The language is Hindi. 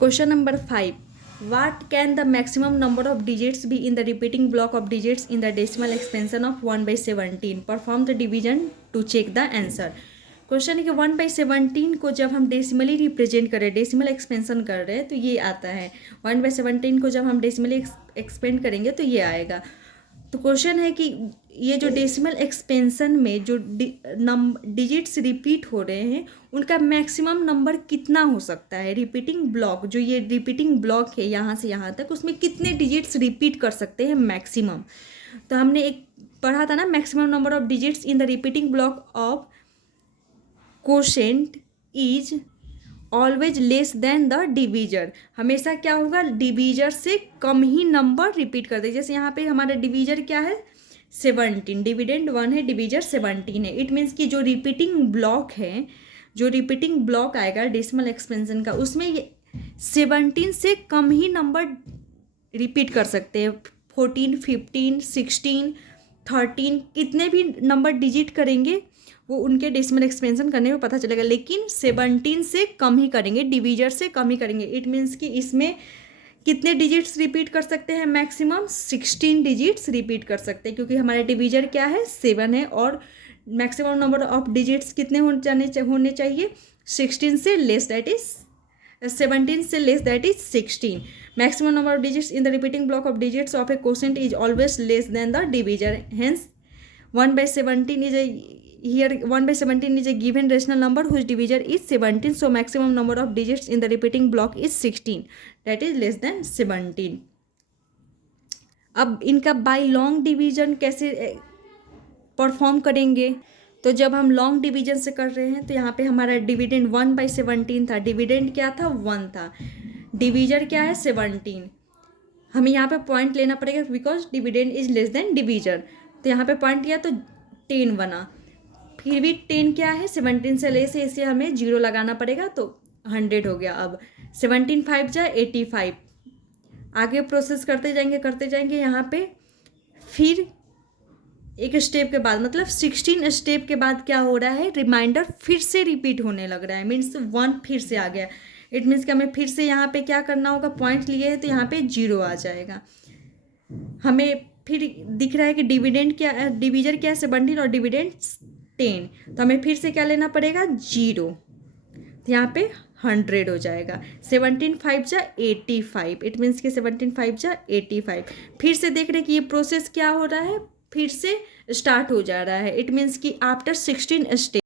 Question number 5. What can the maximum number of digits be in the repeating block of digits in the decimal expansion of 1/17? Perform the division to check the answer. Question है कि 1/17 को जब हम डेसिमली रिप्रेजेंट करें, डेसिमल एक्सपेंशन कर रहे हैं तो ये आता है। 1/17 को जब हम डेसिमली एक्सपेंड करेंगे तो ये आएगा। तो क्वेश्चन है कि ये जो डेसिमल एक्सपेंशन में जो डिजिट्स रिपीट हो रहे हैं उनका मैक्सिमम नंबर कितना हो सकता है। रिपीटिंग ब्लॉक, जो ये रिपीटिंग ब्लॉक है यहाँ से यहाँ तक, उसमें कितने डिजिट्स रिपीट कर सकते हैं मैक्सिमम। तो हमने एक पढ़ा था ना, maximum number of digits in the repeating block of quotient is always less than the divisor. हमेशा क्या होगा, डिवीजर से कम ही नंबर रिपीट कर दे। जैसे यहाँ पे हमारा डिवीजर क्या है, 17, डिविडेंड 1 है, डिवीजर 17 है। इट मीन्स कि जो रिपीटिंग ब्लॉक है, जो रिपीटिंग ब्लॉक आएगा डेसिमल एक्सपेंशन का, उसमें ये 17 से कम ही नंबर रिपीट कर सकते हैं। 14, 15, 16, 13 कितने भी नंबर डिजिट करेंगे वो उनके डेसिमल एक्सपेंशन करने में पता चलेगा, लेकिन 17 से कम ही करेंगे, डिवीजर से कम ही करेंगे। इट मीन्स कि इसमें कितने डिजिट्स रिपीट कर सकते हैं मैक्सिमम, 16 डिजिट्स रिपीट कर सकते हैं, क्योंकि हमारा डिवीजर क्या है, 7 है, और मैक्सिमम नंबर ऑफ डिजिट्स कितने होने चाहिए, 16 से लेस, दैट इज 17 से less, that is 16। Maximum number of digits in the repeating block of digits of A quotient is always less than the divisor. Hence 1/17 is a here 1/17 is a given rational number whose divisor is 17, so maximum number of digits in the repeating block is 16, that is less than 17। अब इनका बाय लॉन्ग डिवीजन कैसे परफॉर्म करेंगे, तो जब हम लॉन्ग डिवीजन से कर रहे हैं तो यहाँ पे हमारा डिविडेंड 1/17 था, डिविडेंड क्या था, 1 था, डिवीजर क्या है, 17। हमें यहाँ पे पॉइंट लेना पड़ेगा because dividend is less than divisor. तो यहाँ पे पॉइंट लिया तो 10 बना, फिर भी 10 क्या है, 17 से लेस है, इसे हमें 0 लगाना पड़ेगा, तो 100 हो गया। अब 17 5 जा 85। आगे प्रोसेस करते जाएंगे यहाँ पे। फिर एक स्टेप के बाद, मतलब 16 स्टेप के बाद क्या हो रहा है, रिमाइंडर फिर से रिपीट होने लग रहा है, मीन्स 1 फिर से आ गया। इट मीन्स कि हमें फिर से यहाँ पे क्या करना होगा, पॉइंट लिए है तो यहाँ पे 0 आ जाएगा। हमें फिर दिख रहा है कि डिविडेंड क्या, डिवीजर क्या है, 17 और डिविडेंड 10, तो हमें फिर से क्या लेना पड़ेगा, 0, तो यहाँ पे 100 हो जाएगा। 17 5 जा 85, इट मीन्स कि 17 5 जा 85। फिर से देख रहे हैं कि ये प्रोसेस क्या हो रहा है, फिर से स्टार्ट हो जा रहा है। इट मीन्स कि आफ्टर 16 स्टेप